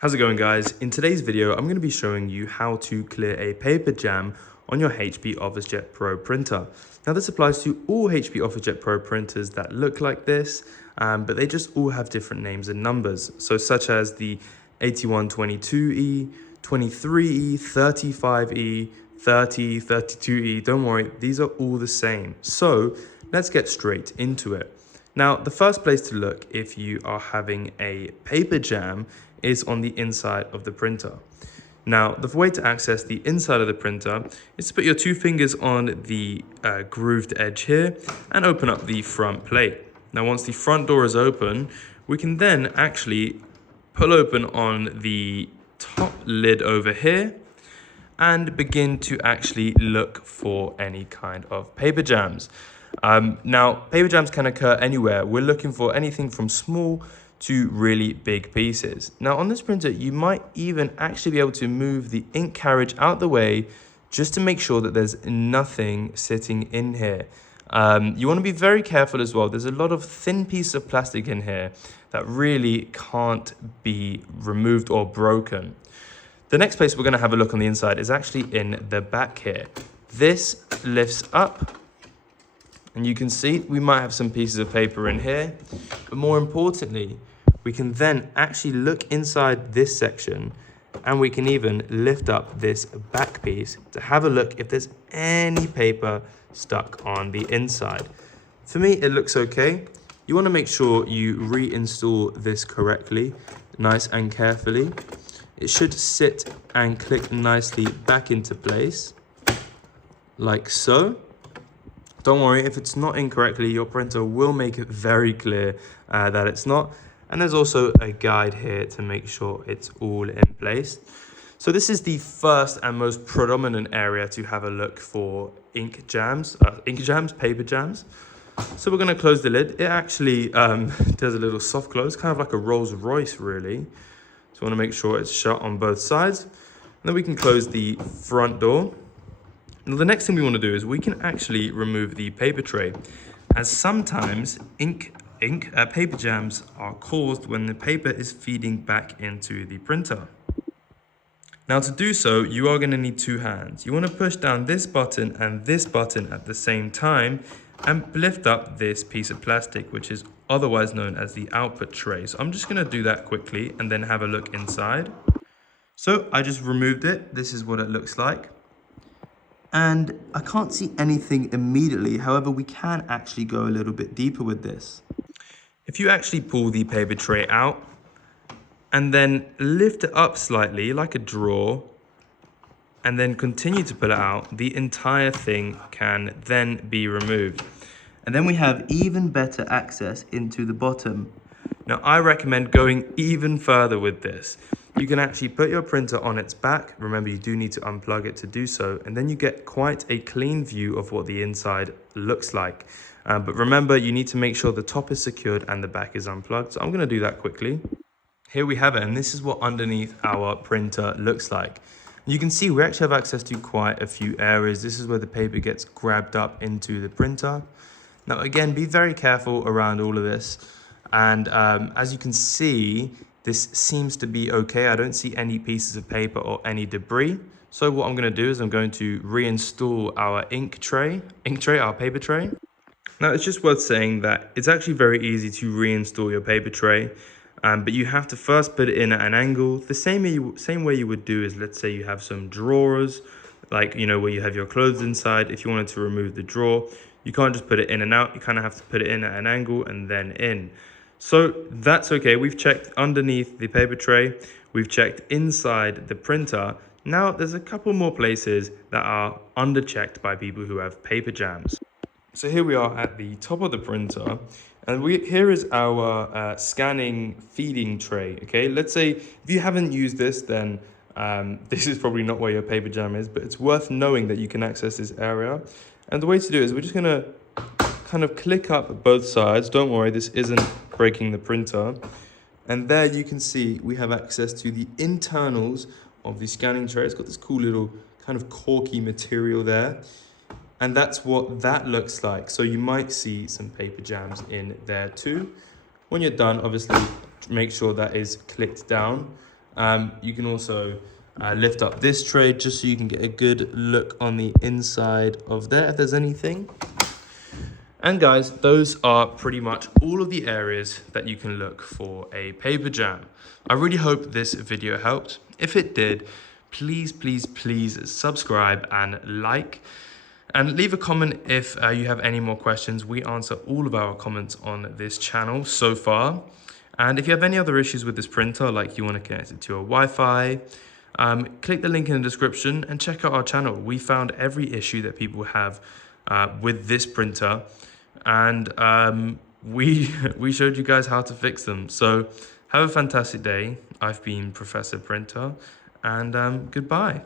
How's it going, guys? In today's video, I'm going to be showing you how to clear a paper jam on your HP OfficeJet Pro printer. Now, this applies to all HP OfficeJet Pro printers that look like this, but they just all have different names and numbers. So such as the 8122E, 23E, 35E, 30, 32E, don't worry, these are all the same. So let's get straight into it. Now, the first place to look if you are having a paper jam is on the inside of the printer. Now, the way to access the inside of the printer is to put your two fingers on the grooved edge here and open up the front plate. Now, once the front door is open, we can then actually pull open on the top lid over here and begin to actually look for any kind of paper jams. Now, paper jams can occur anywhere. We're looking for anything from small to really big pieces. Now, on this printer, you might even actually be able to move the ink carriage out the way just to make sure that there's nothing sitting in here. You want to be very careful as well. There's a lot of thin pieces of plastic in here that really can't be removed or broken. The next place we're going to have a look on the inside is actually in the back here. This lifts up, and you can see we might have some pieces of paper in here, but more importantly, we can then actually look inside this section, and we can even lift up this back piece to have a look if there's any paper stuck on the inside. For me, it looks okay. You want to make sure you reinstall this correctly, nice and carefully. It should sit and click nicely back into place, like so. Don't worry, if it's not in correctly, your printer will make it very clear that it's not. And there's also a guide here to make sure it's all in place. So this is the first and most predominant area to have a look for paper jams. So we're going to close the lid. It actually does a little soft close, kind of like a Rolls Royce, really. So we want to make sure it's shut on both sides. And then we can close the front door. Now, the next thing we want to do is we can actually remove the paper tray, as sometimes paper jams are caused when the paper is feeding back into the printer. Now, to do so, you are going to need two hands. You want to push down this button and this button at the same time and lift up this piece of plastic, which is otherwise known as the output tray. So I'm just going to do that quickly and then have a look inside. So I just removed it. This is what it looks like. And I can't see anything immediately. However, we can actually go a little bit deeper with this. If you actually pull the paper tray out and then lift it up slightly like a drawer and then continue to pull it out, the entire thing can then be removed. And then we have even better access into the bottom. Now, I recommend going even further with this. You can actually put your printer on its back. Remember, you do need to unplug it to do so. And then you get quite a clean view of what the inside looks like. But remember, you need to make sure the top is secured and the back is unplugged. So I'm going to do that quickly. Here we have it. And this is what underneath our printer looks like. You can see we actually have access to quite a few areas. This is where the paper gets grabbed up into the printer. Now, again, be very careful around all of this. And as you can see, this seems to be okay. I don't see any pieces of paper or any debris. So what I'm going to do is I'm going to reinstall our our paper tray. Now, it's just worth saying that it's actually very easy to reinstall your paper tray, but you have to first put it in at an angle. The same way you would do is, let's say you have some drawers, like, you know, where you have your clothes inside. If you wanted to remove the drawer, you can't just put it in and out. You kind of have to put it in at an angle and then in. So that's okay. We've checked underneath the paper tray. We've checked inside the printer. Now there's a couple more places that are underchecked by people who have paper jams. So here we are at the top of the printer, and here is our scanning feeding tray. Okay, let's say if you haven't used this, then this is probably not where your paper jam is, but it's worth knowing that you can access this area. And the way to do it is we're just gonna kind of click up both sides. Don't worry, this isn't breaking the printer. And there you can see we have access to the internals of the scanning tray. It's got this cool little kind of corky material there. And that's what that looks like. So you might see some paper jams in there too. When you're done, obviously make sure that is clicked down. You can also lift up this tray just so you can get a good look on the inside of there if there's anything. And guys, those are pretty much all of the areas that you can look for a paper jam. I really hope this video helped. If it did, please subscribe and like. And leave a comment if you have any more questions. We answer all of our comments on this channel so far. And if you have any other issues with this printer, like you want to connect it to a Wi-Fi, click the link in the description and check out our channel. We found every issue that people have with this printer, and we showed you guys how to fix them. So have a fantastic day. I've been Professor Printer, and goodbye.